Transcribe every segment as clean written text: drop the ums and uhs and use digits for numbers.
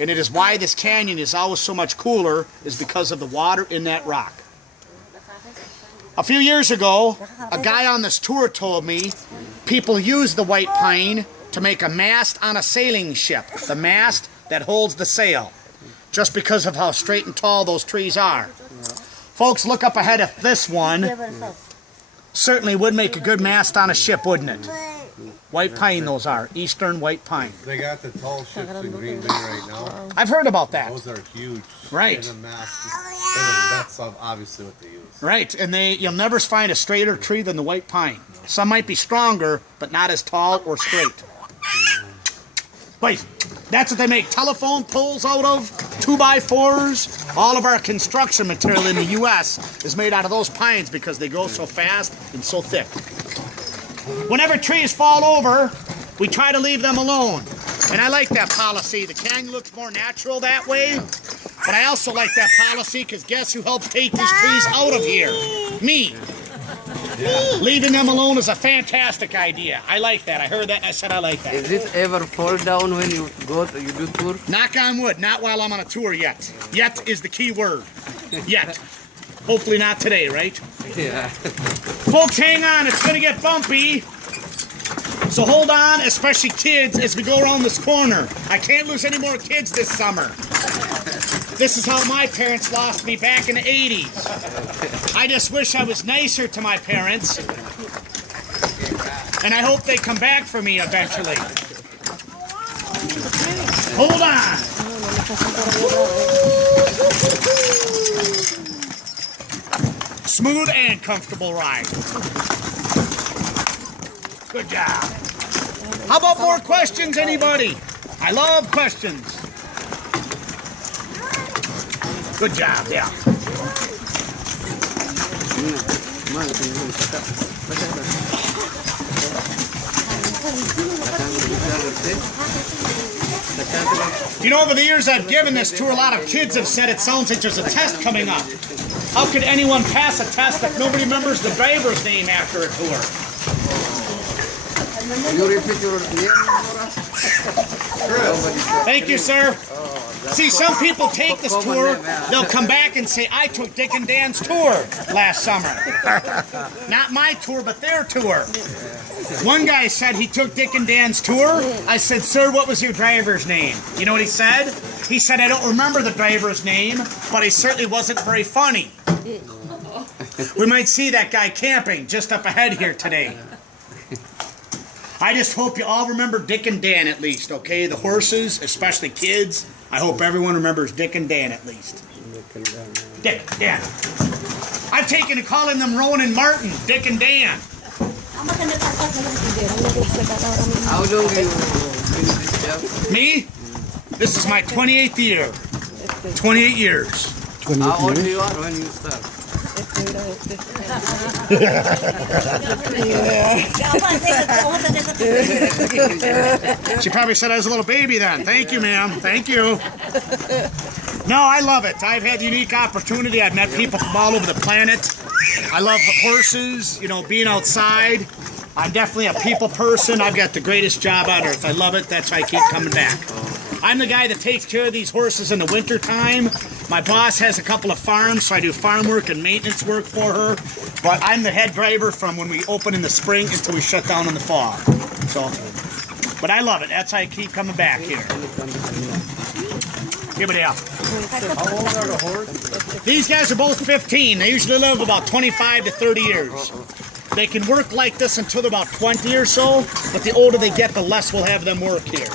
And it is why this canyon is always so much cooler, is because of the water in that rock. A few years ago, a guy on this tour told me people use the white pine to make a mast on a sailing ship, the mast that holds the sail, just because of how straight and tall those trees are. Folks, look up ahead of this one. Certainly would make a good mast on a ship, wouldn't it? White pine those are, eastern white pine. They got the tall ships in Green Bay right now. I've heard about that. Those are huge. Right. And that's obviously what they use. Right, and you'll never find a straighter tree than the white pine. Some might be stronger, but not as tall or straight. Wait, that's what they make telephone poles out of, 2x4s. All of our construction material in the U.S. is made out of those pines because they grow so fast and so thick. Whenever trees fall over, we try to leave them alone. And I like that policy. The canyon looks more natural that way. But I also like that policy because guess who helped take these trees out of here? Me. Yeah. Leaving them alone is a fantastic idea. I like that. I heard that and I said I like that. Is it ever fall down when you do tour? Knock on wood. Not while I'm on a tour yet. Yet is the key word. Yet. Hopefully not today, right? Yeah. Folks, hang on. It's going to get bumpy. So hold on, especially kids, as we go around this corner. I can't lose any more kids this summer. This is how my parents lost me back in the 80s. I just wish I was nicer to my parents. And I hope they come back for me eventually. Hold on. Smooth and comfortable ride. Good job. How about more questions, anybody? I love questions. Good job, yeah. You know, over the years I've given this tour, a lot of kids have said it sounds like there's a test coming up. How could anyone pass a test if nobody remembers the driver's name after a tour? You repeat your name for us? Thank you, sir. See, some people take this tour, they'll come back and say, I took Dick and Dan's tour last summer. Not my tour, but their tour. One guy said he took Dick and Dan's tour. I said, sir, what was your driver's name? You know what he said? He said, I don't remember the driver's name, but he certainly wasn't very funny. We might see that guy camping just up ahead here today. I just hope you all remember Dick and Dan at least, okay? The horses, especially kids. I hope everyone remembers Dick and Dan at least. Dick, Dan. I've taken to calling them Rowan and Martin, Dick and Dan. How long have you been in this job? Me? This is my 28th year. 28 years. How old you are when you start? She probably said I was a little baby then. Thank you, ma'am. Thank you. No, I love it. I've had the unique opportunity. I've met people from all over the planet. I love the horses, you know, being outside. I'm definitely a people person. I've got the greatest job on earth. I love it. That's why I keep coming back. I'm the guy that takes care of these horses in the winter time. My boss has a couple of farms, so I do farm work and maintenance work for her. But I'm the head driver from when we open in the spring until we shut down in the fall. So, but I love it. That's how I keep coming back here. Give it out. How old are the horses? These guys are both 15. They usually live about 25 to 30 years. They can work like this until they're about 20 or so, but the older they get, the less we'll have them work here.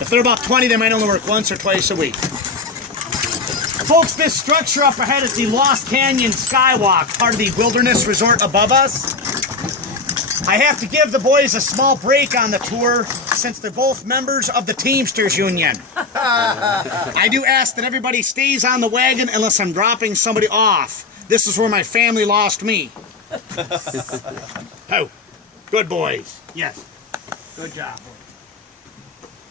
If they're about 20, they might only work once or twice a week. Folks, this structure up ahead is the Lost Canyon Skywalk, part of the Wilderness Resort above us. I have to give the boys a small break on the tour since they're both members of the Teamsters Union. I do ask that everybody stays on the wagon unless I'm dropping somebody off. This is where my family lost me. Oh, good boys. Yes. Good job.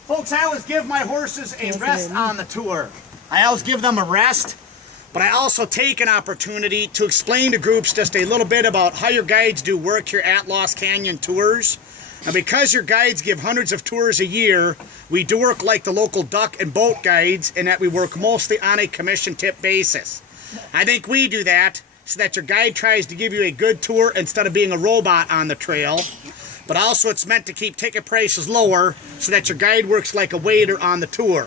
Folks, I always give my horses a rest on the tour. I always give them a rest, but I also take an opportunity to explain to groups just a little bit about how your guides do work here at Lost Canyon Tours. And because your guides give hundreds of tours a year, we do work like the local duck and boat guides in that we work mostly on a commission tip basis. I think we do that so that your guide tries to give you a good tour instead of being a robot on the trail. But also it's meant to keep ticket prices lower so that your guide works like a waiter on the tour.